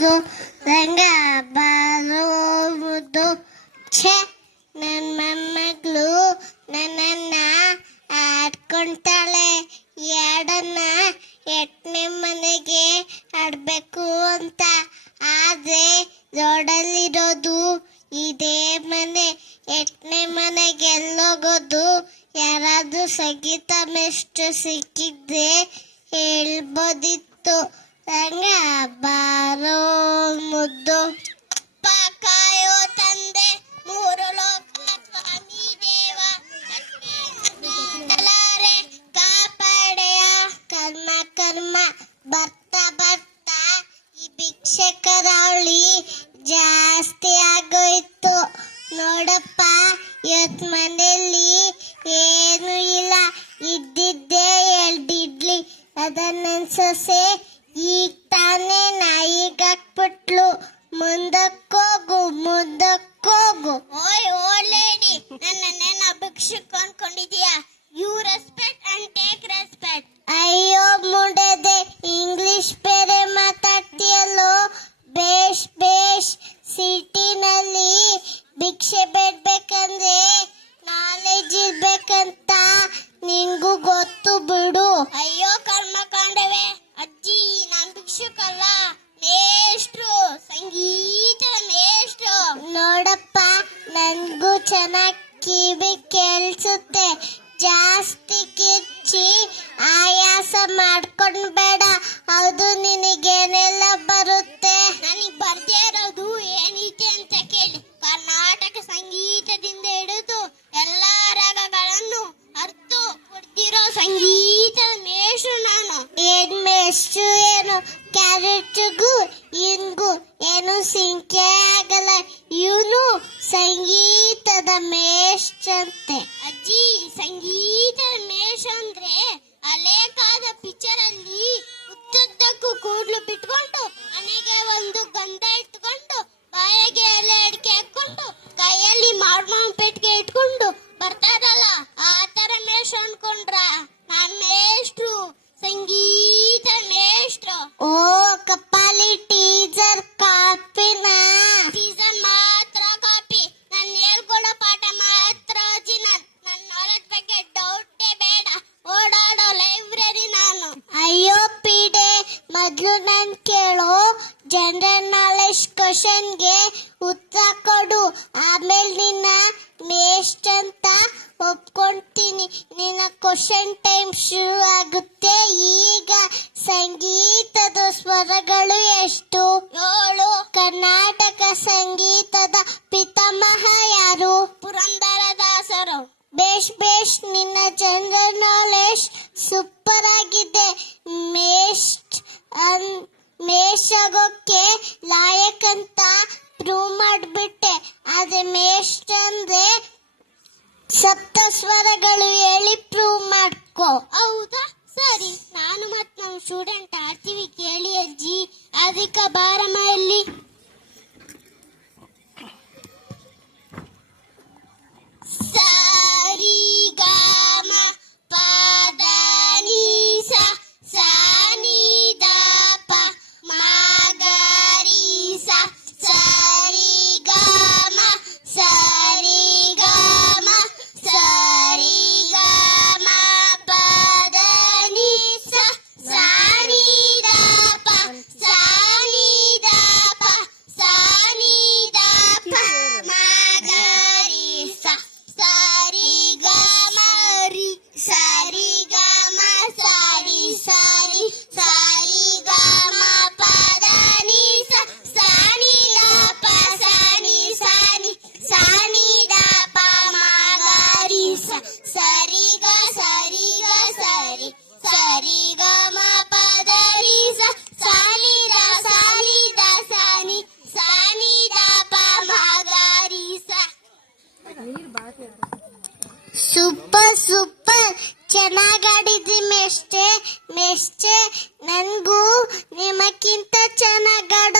ಮುದ್ದು ರಂಗ ಬಾರೋ ಮುದ್ದು ಛೆ ನನ್ನ ಮೊಮ್ಮಗಳು ನನ್ನನ್ನ ಆಡ್ಕೊಂತಾಳೆ. ಎರಡನ್ನ ಎಟ್ಟನೇ ಮನೆಗೆ ಆಡ್ಬೇಕು ಅಂತ. ಆದ್ರೆ ರೋಡಲ್ಲಿರೋದು ಇದೇ ಮನೆ. ಎಟ್ಟನೇ ಮನೆಗೆ ಎಲ್ಲೋಗೋದು? ಯಾರಾದ್ರೂ ಸಂಗೀತ ಮೆಷ್ಟು ಸಿಕ್ಕಿದ್ರೆ ಹೇಳ್ಬೋದಿತ್ತು. ರಂಗ ಬಾರೋ ಮುದ್ದು ಕಾಯೋ ತಂದೆ ಮೂರು ಲೋಕ ಸ್ವಾಮಿ ದೇವ ಕಾಪಾಡೆಯ. ಕರ್ಮ ಕರ್ಮ ಬರ್ತಾ ಬರ್ತಾ ಈ ಭಿಕ್ಷಕರಾವಳಿ ಜಾಸ್ತಿ ಆಗೋಯ್ತು. ನೋಡಪ್ಪ, ಇವತ್ ಮನೆಯಲ್ಲಿ ಏನು ಇಲ್ಲ, ಇದ್ದಿದ್ದೇ 2 ಇಡ್ಲಿ. ಅದನ್ನ ಸೊಸೆ ಈಗ ತಾನೇ ನಾಯಿಗಾಕ್ಬಿಟ್ಲು. ಮುಂದಕ್ಕೋಗು ಮುಂದಕ್ಕೋಗು. ಓಯ್ ಓಲ್ಡ್ ಲೇಡಿ, ನನ್ನೇನ ಭಿಕ್ಷುಕ ಅನ್ಕೊಂಡಿದ್ಯಾ? You respect and take respect. ಅಯ್ಯೋ ಮುಂಡದೆ, ಇಂಗ್ಲಿಷ್ ಬೇರೆ ಮಾತಾಡ್ತೀಯಲ್ಲೋ. ಬೇಷ್ ಬೇಷ್. ಸಿಟಿನಲ್ಲಿ ಭಿಕ್ಷೆ ಬೇಡ್ಬೇಕಂದ್ರೆ ನಾಲೆಜ್ ಇರ್ಬೇಕಂತ ನಿಂಗೂ ಗೊತ್ತು ಬಿಡು. ಅಯ್ಯೋ ಕರ್ಮ ಕಾಂಡವೆ ಅಜ್ಜಿ, ನಾನ್ ಭಿಕ್ಷುಕಲ್ಲ, ಮೇಷ್ಟ್ರು, ಸಂಗೀತ ಮೇಷ್ಟ್ರು. ನೋಡಪ್ಪ, ನನ್ಗೂ ಚೆನ್ನಾಗಿ ಕಿವಿ ಕೇಳಿಸುತ್ತೆ. ಜಾಸ್ತಿ ಕಿಚ್ಚಿ ಆಯಾಸ ಮಾಡ್ಕೊಂಡ್ಬೇಡ. ಹೌದು, ನಿನಗೇನೆಲ್ಲ ಬರುತ್ತೆ? ನನಗೆ ಬರ್ದೇ ಇರೋದು ಏನೈತೆ ಅಂತ ಕೇಳಿ. ಕರ್ನಾಟಕ ಸಂಗೀತದಿಂದ ಹಿಡಿದು ಎಲ್ಲಾ ರಾಗಗಳನ್ನು ಅರ್ತು ಕೊಡ್ತಿರೋ ಸಂಗೀತ ಮೇಷ್ಟ್ರು ನಾನು. ಏನ್ ಮೇಷ್ಟ್ರು? ಏನು ಕ್ಯಾರೆಟ್ಗೂ ಇಂಗು ಏನು ಸಿಂಕೆ ಆಗಲ್ಲ. ಇವನು ಸಂಗೀತದ ಮೇಷ್ಟ್ರಂತೆ. ಅಜ್ಜಿ, ಸಂಗೀತದ ಮೇಷ್ಟ್ರು ಅಂದ್ರೆ ಹಳೇಕಾದ ಪಿಕ್ಚರ್ ಅಲ್ಲಿ ಉದ್ದಕ್ಕೂ ಕೂಡ್ಲು ಬಿಟ್ಕೊಂಡು ಮನೆಗೆ ಒಂದು ಗಂಧ ಇಟ್ಕೊಂಡು ಬಾಯಿಗೆ ಎಲೆ ಅಡಿಕೆ ಹಾಕೊಂಡು ಕೈಯಲ್ಲಿ ಮಾಡ್ಮಾವ್ ಪೆಟ್ಟಿಗೆ ಇಟ್ಕೊಂಡು ಬರ್ತಾರಲ್ಲ, ಆ ತರ ಮೇಷ್ಟ್ರು ಅನ್ಕೊಂಡ್ರ? ನಾನ್ ಮೇಷ್ಟ್ರು, ಸಂಗೀತ ಮೇಷ್ಟ್ರು. ಓ ಕಪ್ಪಾಲಿ, ಟೀಚರ್ ಕಾಪಿನ? ಟೀಚರ್ ಮಾತ್ರ ಕಾಪಿ. ನಾನು ಹೇಳ್ಕೊಡೋ ಪಾಠ ಮಾತ್ರ ಅಜ್ಜಿ. ನನ್ನ ನಾಲೆಜ್ ಬಗ್ಗೆ ಡೌಟೇ ಬೇಡ. ಓಡಾಡೋ ಲೈಬ್ರರಿ ನಾನು. ಅಯ್ಯೋ ಪೀಡೆ, ಮೊದ್ಲು ನಾನು ಕೇಳೋ ಜನರಲ್ ನಾಲೆಜ್ ಕ್ವಶನ್ಗೆ ಉತ್ತರ ಕೊಡು. ಆಮೇಲೆ ನಿನ್ನ ಮೇಷ್ಟ್ರು ಅಂತ ಒಪ್ಕೊಂತೀನಿ. ನಿನ್ನ ಕ್ವಶನ್ ಟೈಮ್ ಶುರು ಆಗುತ್ತೆ ಈಗ. ಸಂಗೀತದ ಸ್ವರಗಳು ಎಷ್ಟು? 7. ಕರ್ನಾಟಕ ಸಂಗೀತದ ಪಿತಾಮಹ ಯಾರು? ಪುರಂದರದಾಸರು. ಬೇಷ್ ಬೇಷ್, ನಿನ್ನ ಜನರಲ್ ನಾಲೆಜ್ ಸೂಪರ್ ಆಗಿದೆ. ಮೇಷಾಗೋಕ್ಕೆ ಲಾಯಕ್ ಅಂತ ಪ್ರೂವ್ ಮಾಡ್ಬಿಟ್ಟೆ. ಆದ್ರೆ ಮೇಷ್ಟ್ರು ಅಂದ್ರೆ ಸಪ್ತ ಸ್ವರಗಳು ಹೇಳಿ ಪ್ರೂವ್ ಮಾಡ್ಕೋ. ಹೌದಾ? ಸರಿ, ನಾನು ಮತ್ತು ನಮ್ಮ ಸ್ಟೂಡೆಂಟ್ ಆಡ್ತೀವಿ, ಕೇಳಿ ಅಜ್ಜಿ. ಅದಕ್ಕೆ ಬಾರಮ್ಮ ಇಲ್ಲಿ. ಸರಿ ಗಾಮ ಪದ ನೀ ಸ ಸ ನೀ ದ ಪ ಮ ಗ ರಿ ಸ ಸರಿ ಗಾಮ ಸರಿ ಗಾಮ ಸರಿ ಗಾಮ ಪದ ನೀ ಸ ಸ ನೀ ದ ಪ ಸ ನೀ ದ ಪ ಸ ನೀ ದ ಪ ಮ ಗ ರಿ ಸ ಸರಿ ಗಾಮ ರಿ ಸರಿ ಗಾಮ ಸರಿ ಸರಿ ಸರಿ ಗಾಮ ಪದ ನೀ ಸ ಸ ನೀ ದ ಪ ಸ ನೀ ಸ ನೀ ಸ ನೀ ದ ಪ ಮ ಗ ರಿ ಸ ಸರಿ ಗ ಸರಿ ಗ ಸರಿ ಸರಿ ಗಾಮ ಪದ ರಿ ಸ ಸ ನೀ ದ ಸ ನೀ ದ ಸ ನೀ ಸ ನೀ ದ ಪ ಮ ಗ ರಿ ಸ. ಸೂಪರ್ ಸೂಪರ್, ಚೆನ್ನಾಗಾಡಿದ್ರಿ ಮೇಷ್ಟ್ರೆ. ನನಗೂ ನಿಮಕ್ಕಿಂತ ಚೆನ್ನಾಗಾಡ